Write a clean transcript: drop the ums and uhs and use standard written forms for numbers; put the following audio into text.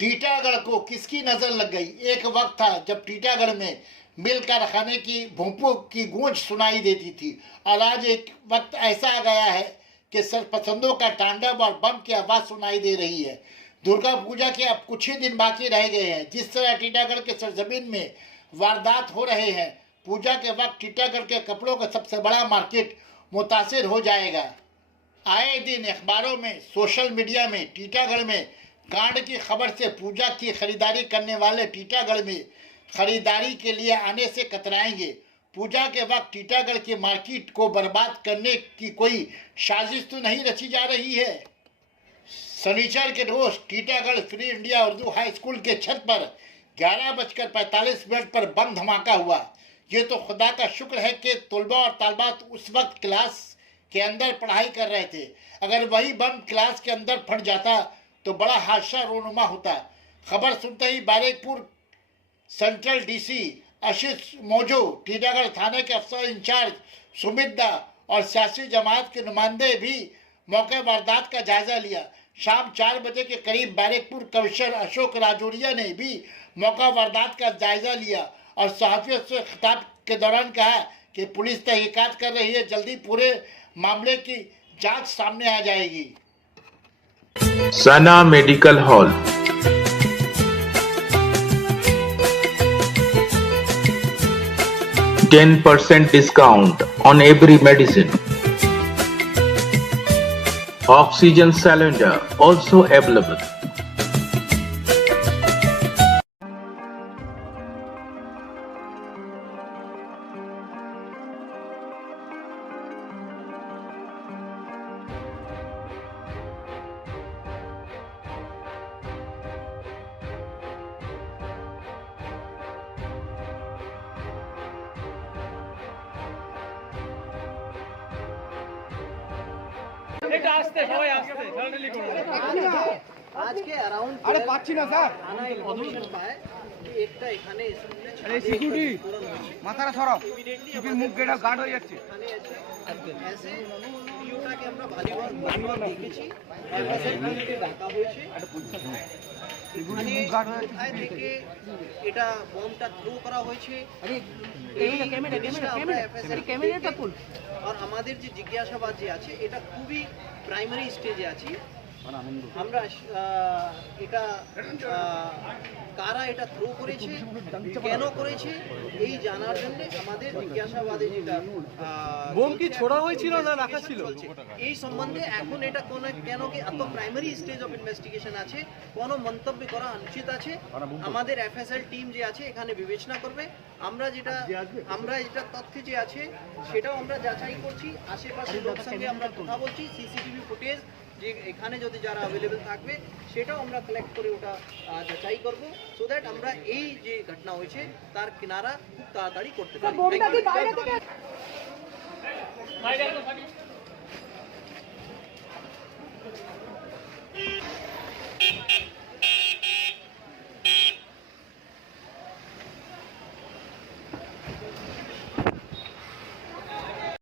टीटागढ़ को किसकी नजर लग गई? एक वक्त था जब टीटागढ़ में मिल कारखाने की भोंपू की गूंज सुनाई देती थी और आज एक वक्त ऐसा आ गया है कि सरपसंदों का तांडव और बम की आवाज सुनाई दे रही है। दुर्गा पूजा के अब कुछ ही दिन बाकी रह गए हैं। जिस तरह टीटागढ़ के सरजमीन में वारदात हो रहे हैं, पूजा के वक्त टीटागढ़ के कपड़ों का सबसे बड़ा मार्केट मुतासिर हो जाएगा। आए दिन अखबारों में, सोशल मीडिया में टीटागढ़ में कांड की खबर से पूजा की खरीदारी करने वाले टीटागढ़ में खरीदारी के लिए आने से कतराएंगे। पूजा के वक्त टीटागढ़ की मार्केट को बर्बाद करने की कोई साजिश तो नहीं रची जा रही है। शनिचर के रोज Titagarh free India Urdu high school के छत पर 11:45 पर बम धमाका हुआ। ये तो खुदा का शुक्र है कि तलबा और तालबात उस वक्त क्लास के अंदर पढ़ाई कर रहे थे। अगर वही बम क्लास के अंदर फट जाता तो बड़ा हादसा रोनुमा होता। खबर सुनते ही बारेकपुर सेंट्रल डीसी आशीष मोजो, टीटागढ़ थाने के अफसर इंचार्ज सुमित दा और सियासी जमात के नुमाइंदे भी मौके वारदात का जायजा लिया। शाम 4 बजे के करीब बारेकपुर कमिश्नर अशोक राजौरिया ने भी मौका वारदात का जायजा लिया और सहाफियों से खिताब के दौरान कहा कि पुलिस तहकीकात कर रही है, जल्दी पूरे मामले की जांच सामने आ जाएगी। सना medical hall, 10% discount on every medicine. Oxygen cylinder also available. आज के अराउंड আরে পাচ্ছি না স্যার থানা ইনফরমেশন পায় যে একটা এখানে আরে সিকিউরিটি মাথাটা সরাও সিকিউরিটি মুখ গেটা গার্ড হয়ে যাচ্ছে ऐसे ভিডিওটাকে আমরা ভালোভাবে দেখেছি এফএসএলকে ডাকা হয়েছে সিকিউরিটি মুখ গার্ড হয়ে কোথায় থেকে এটা বমটা থ্রো করা হয়েছে আরে এই ক্যামেরাটা খুল আর আমাদের যে জিজ্ঞাসাবাদ যে আছে এটা খুবই প্রাইমারি স্টেজে আছে। আমরা এটা কারা এটা থ্রো করেছে, কেন করেছে এই জানার জন্য আমাদের জিজ্ঞাসাবাদে যেটা বোম কি ছোড়া হয়েছিল না রাখা ছিল এই সম্বন্ধে এখন এটা কেন কি এত প্রাইমারি স্টেজ অফ ইনভেস্টিগেশন আছে, কোনো মন্তব্য করা অনুচিত আছে। আমাদের এফএসএল টিম যে আছে এখানে বিবেচনা করবে। আমরা যেটা তথ্য যে আছে সেটাও আমরা যাচাই করছি। আশেপাশে লোকের সঙ্গে আমরা কথা বলছি। সিসিটিভি ফুটেজ যে এখানে যদি যারা অ্যাভেলেবল থাকবে সেটাও আমরা কালেক্ট করে ওটা যাচাই করব, সো দ্যাট আমরা এই যে ঘটনা হয়েছে তার কিনারা খুব তাড়াতাড়ি করতে পারি।